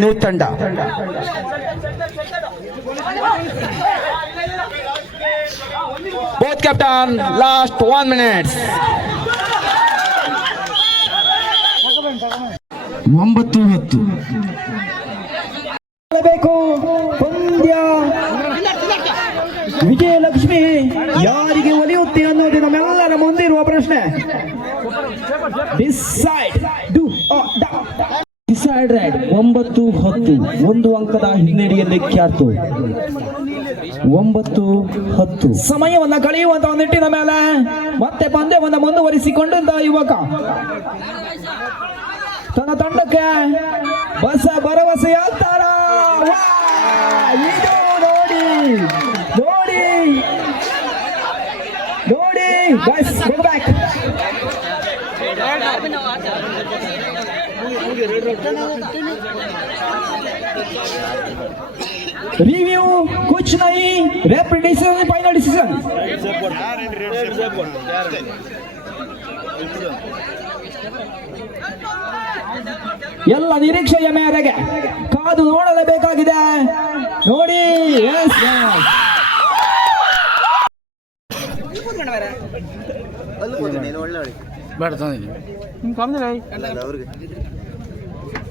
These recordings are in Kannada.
ನ್ಯೂ ತಂಡ. Both captain last one minutes ಒಂಬತ್ತು ಹತ್ತು. ಬೇಕು ಪಂದ್ಯ ವಿಜಯಲಕ್ಷ್ಮಿ ಯಾರಿಗೆ ಒಲಿಯುತ್ತೆ ಅನ್ನೋದು ನಮ್ಮೆಲ್ಲರ ಮುಂದಿರುವ ಪ್ರಶ್ನೆ. ಡಿಸೈಡ್ ಡು ಡಿಸೈಡ್ ರೈಡ್ ಒಂಬತ್ತು ಹತ್ತು, ಒಂದು ಅಂಕದ ಹಿನ್ನಡೆಯಲ್ಲಿ ಖ್ಯಾತು. ಒಂಬತ್ತು ಹತ್ತು. ಸಮಯವನ್ನ ಕಳೆಯುವಂತ ನಿಟ್ಟಿನ ಮೇಲೆ ಮತ್ತೆ ಪಂದ್ಯವನ್ನ ಮುಂದುವರಿಸಿಕೊಂಡಂತ ಯುವಕ. ತನ್ನ ತಂಡಕ್ಕೆ ಬಸ ಭರವಸೆ ಆಗ್ತಾರ? ನೋಡಿ ನೋಡಿ ನೋಡಿ ಬಸ್ ಬ್ಯಾಕ್ ರಿವ್ಯೂ ಕುಚ್ ನೈ ರ್ಯಾಪಿಡ್ ಡಿಸಿಷನ್ ಫೈನಲ್ ಡಿಸಿಷನ್ ಎಲ್ಲ ನಿರೀಕ್ಷೆಯ ಮೇರೆಗೆ ಕಾದು ನೋಡಲೇಬೇಕಾಗಿದೆ. ನೋಡಿ ಎಸ್ ಬೇಡ ಅವ್ರಿಗೆ.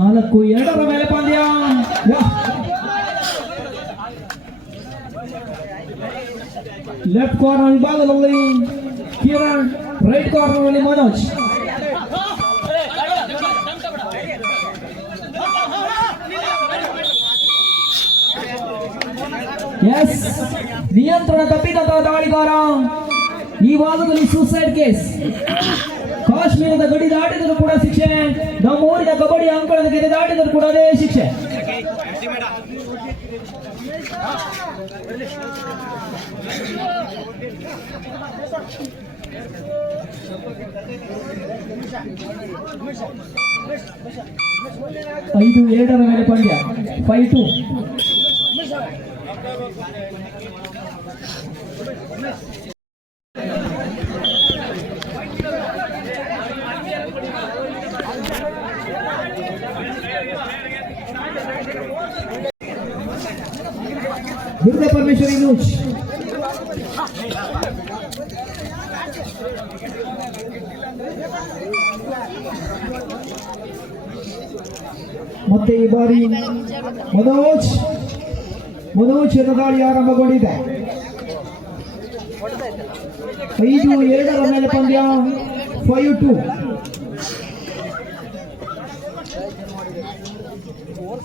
ನಾಲ್ಕು, ಎರಡರ ಮೇಲೆ ಪಂದ್ಯ. ಲೆಫ್ಟ್ ಕಾರ್ನರ್ ವಿಭಾಗದಲ್ಲಿ ಕಿರಣ್ ರೈಟ್ ಕಾರ್ನರ್ ಅಲ್ಲಿ ಮನೋಜ್. ಎಸ್ ನಿಯಂತ್ರಣ ತಪ್ಪಿದಂತಹ ದಾಳಿಗಾರ. ಈ ಭಾಗದಲ್ಲಿ ಸೂಸೈಡ್ ಕೇಸ್ ಕಾಶ್ಮೀರದ ಗಡಿ ದಾಟಿದರೂ ಕೂಡ ಶಿಕ್ಷೆ ನಮ್ಮ ಊರಿನ ಕಬಡ್ಡಿ ಅಂಕಣದ ಗಡಿ ದಾಟಿದರೂ ಕೂಡ ಅದೇ ಶಿಕ್ಷೆ ಐದು ಎರಡರ ಮೇಲೆ ಪಂದ್ಯ five to Durga Parameshwari news ಮತ್ತೆ ಈ ಬಾರಿ ಮನೋಜ್ ಮನೋಜ್ ದಾಳಿ ಆರಂಭಗೊಂಡಿದೆ. ಐದು, ಎರಡರ ಮೇಲೆ ಪಂದ್ಯ ಫೈವ್ ಟು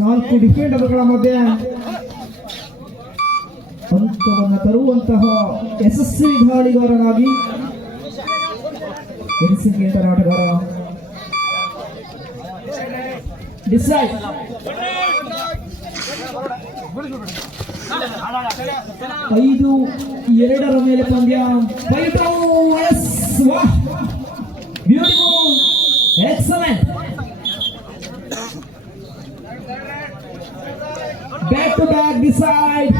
ನಾಲ್ಕು ಡಿಫೆಂಡರ್ಗಳ ಮಧ್ಯೆ ಹಂತವನ್ನು ತರುವಂತಹ ಯಶಸ್ವಿ ದಾಳಿಗಾರನಾಗಿ ಎನಿಸಿಕೆಂಟರ್ ಆಟಗಾರ ಡಿಸೈಡ್ ಐದು ಎರಡರ ಮೇಲೆ ಪಂದ್ಯ fight yes wow beautiful excellent decide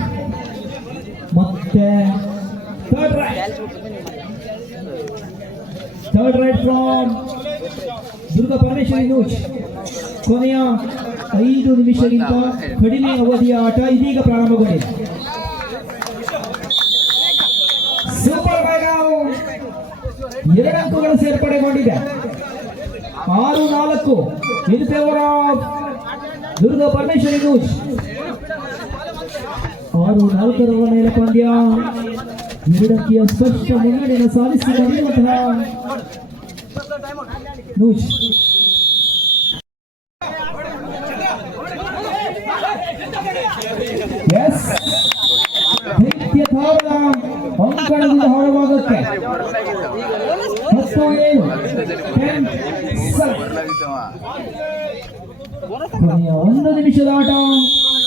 ಮತ್ತೆ third right third right from Durga Parameshwari news ಕೊನೆಯ ಐದು ನಿಮಿಷದಿಂದ ಕಡಿಮೆ ಅವಧಿಯ ಆಟ ಇದೀಗ ಪ್ರಾರಂಭಗೊಂಡಿದೆ. ಸೂಪರ್ ಬೇಗ ಎರಡು ಅಂಕಗಳು ಸೇರ್ಪಡೆಗೊಂಡಿದೆ. ಆರು ನಾಲ್ಕು. In favour of Durga Parameshwari news ಆರು ನಾಲ್ಕರ ಮೇಲೆ ಪಂದ್ಯ. ಎರಡಕ್ಕಿಯ ಸ್ಪಷ್ಟ ಮುನ್ನಡೆಯನ್ನು ಸಾಧಿಸಿಕೊಂಡಿರುವಂತಹ ನೂಜ್ ಎಸ್ ದೈತ್ಯ ತಾವರ ಅಂಕಣದಿಂದ ಹೊರಭಾಗಕ್ಕೆ ಹತ್ತು ಏಳು. ಟೆನ್ ಕೊನೆಯ ಒಂದು ನಿಮಿಷದ ಆಟ.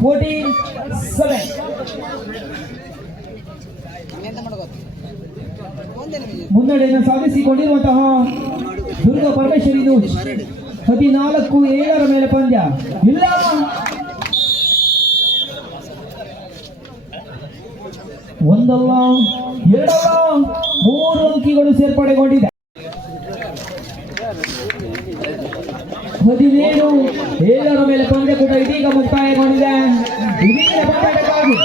ಫೋರ್ಟೀನ್ ಸೆವೆನ್ ಮುನ್ನಡೆಯನ್ನು ಸಾಧಿಸಿಕೊಂಡಿರುವಂತಹ ದುರ್ಗಾ ಪರಮೇಶ್ವರಿ ನ್ಯೂಸ್ ಹದಿನಾಲ್ಕು ಏಳರ ಮೇಲೆ ಪಂದ್ಯ. ಇಲ್ಲ. ಒಂದಲ್ಲ, ಎರಡಲ್ಲ, ಮೂರು ಅಂಕಿಗಳು ಸೇರ್ಪಡೆಗೊಂಡಿದೆ. ಹದಿನೇಳು ಏಳರ ಮೇಲೆ ಪಂದ್ಯಕೂಟ ಇದೀಗ ಮುಕ್ತಾಯಗೊಂಡಿದೆ ಇದೀಗ ಪಂದ್ಯಕ್ಕಾಗಿ